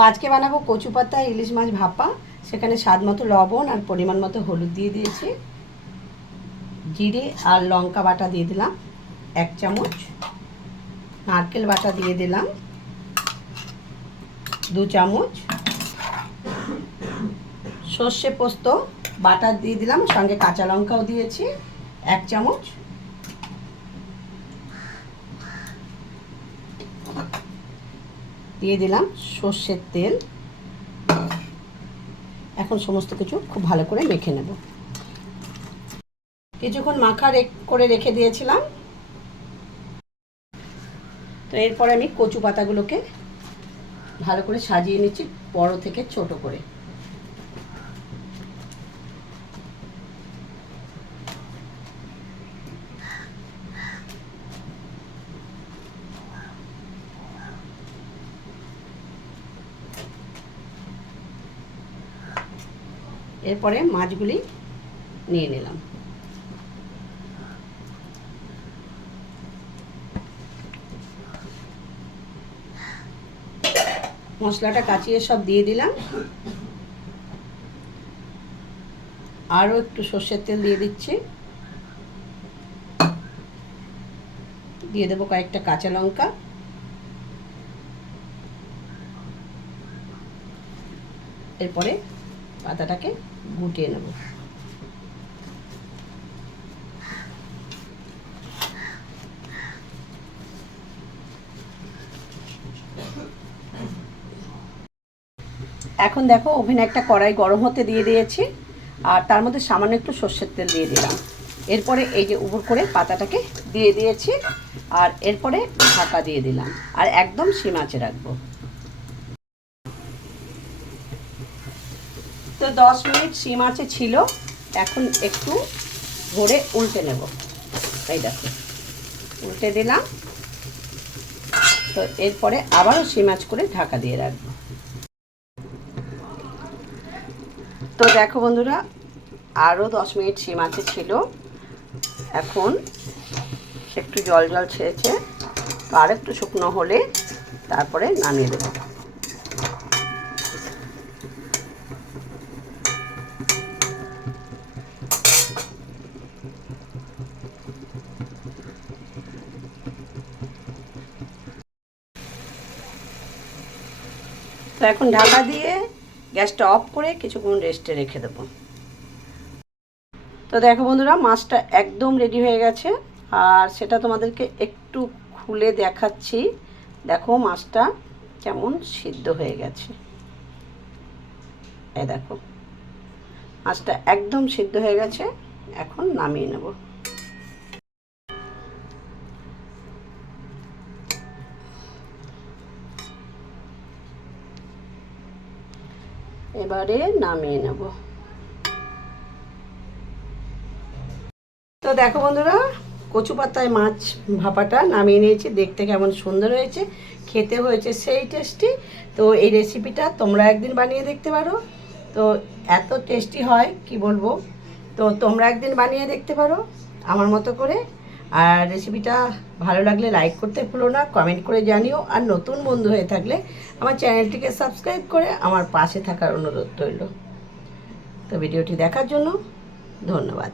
তো আজকে বানাবো কচু পাতা ইলিশ মাছ ভাপা। সেখানে স্বাদ মতো লবণ আর পরিমাণ মতো হলুদ দিয়ে দিয়েছি। জিরে আর লঙ্কা বাটা দিয়ে দিলাম, এক চামচ। নারকেল বাটা দিয়ে দিলাম, দু চামচ। সর্ষে পোস্ত বাটা দিয়ে দিলাম, সঙ্গে কাঁচা লঙ্কাও দিয়েছি, এক চামচ। দিয়ে দিলাম সর্ষের তেল। এখন সমস্ত কিছু খুব ভালো করে মেখে নেব। কিছুক্ষণ মাখা করে রেখে দিয়েছিলাম। তো এরপরে আমি কচু পাতাগুলোকে ভালো করে সাজিয়ে নিচ্ছি বড় থেকে ছোট করে। এরপরে মাছগুলি নিয়ে নিলাম। মশলাটা কাচিয়ে সব দিয়ে দিলাম। আরও একটু সর্ষের তেল দিয়ে দিচ্ছি। দিয়ে দেবো কয়েকটা কাঁচা লঙ্কা। এরপরে পাতাটাকে গুটিয়ে নেব। এখন দেখো ওভেনে একটা কড়াই গরম হতে দিয়ে দিয়েছি, আর তার মধ্যে সামান্য একটু সর্ষের তেল দিয়ে দিলাম। এরপরে এই যে উপর করে পাতাটাকে দিয়ে দিয়েছি, আর এরপরে ঢাকা দিয়ে দিলাম, আর একদম সীমাচে রাখব। দশ মিনিট সিম আছে ছিল। এখন একটু ভরে উল্টে নেব। এই দেখো, উল্টে দিলাম। তো এরপরে আবারও সিম আঁচ করে ঢাকা দিয়ে রাখব। তো দেখো বন্ধুরা, আরও দশ মিনিট সিম আছে ছিল। এখন একটু জল জল ছেড়েছে। তো আর একটু শুকনো হলে তারপরে নামিয়ে দেবো। তো এখন ঢাকা দিয়ে গ্যাসটা অফ করে কিছুক্ষণ রেস্টে রেখে দেবো। তো দেখো বন্ধুরা, মাছটা একদম রেডি হয়ে গেছে। আর সেটা তোমাদেরকে একটু খুলে দেখাচ্ছি। দেখো মাছটা কেমন সিদ্ধ হয়ে গেছে। এ দেখো, মাছটা একদম সিদ্ধ হয়ে গেছে। এখন নামিয়ে নেব। এবারে নামিয়ে নেব। তো দেখো বন্ধুরা, কচু পাতায় মাছ ভাপাটা নামিয়ে নিয়েছি, দেখতে কেমন সুন্দর হয়েছে, খেতে হয়েছে সেই টেস্টি তো এই রেসিপিটা তোমরা একদিন বানিয়ে দেখতে পারো। তো এত টেস্টি হয়, কি বলব? তো তোমরা একদিন বানিয়ে দেখতে পারো, আমার মতো করে। আর রেসিপিটা ভালো লাগলে লাইক করতে ভুলো না কমেন্ট করে জানিও। আর নতুন বন্ধু হয়ে থাকলে আমার চ্যানেলটিকে সাবস্ক্রাইব করে আমার পাশে থাকার অনুরোধ রইল। তো ভিডিওটি দেখার জন্য ধন্যবাদ।